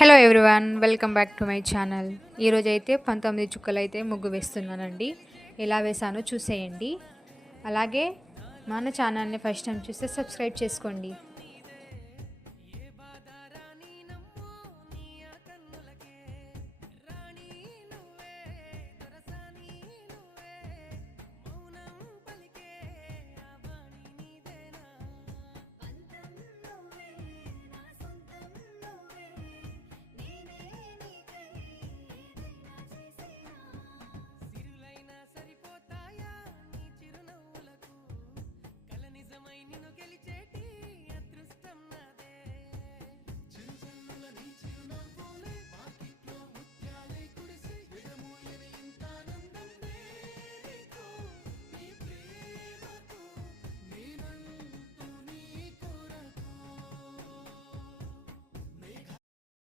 Hello everyone, welcome back to my channel. ఈరోజైతే 19 చుక్కలైతే ముగ్గు వేస్తున్నానండి. ఎలా వేసానో చూసేయండి. అలాగే మన ఛానల్ని ఫస్ట్ టైం చూస్తే సబ్స్క్రైబ్ చేసుకోండి.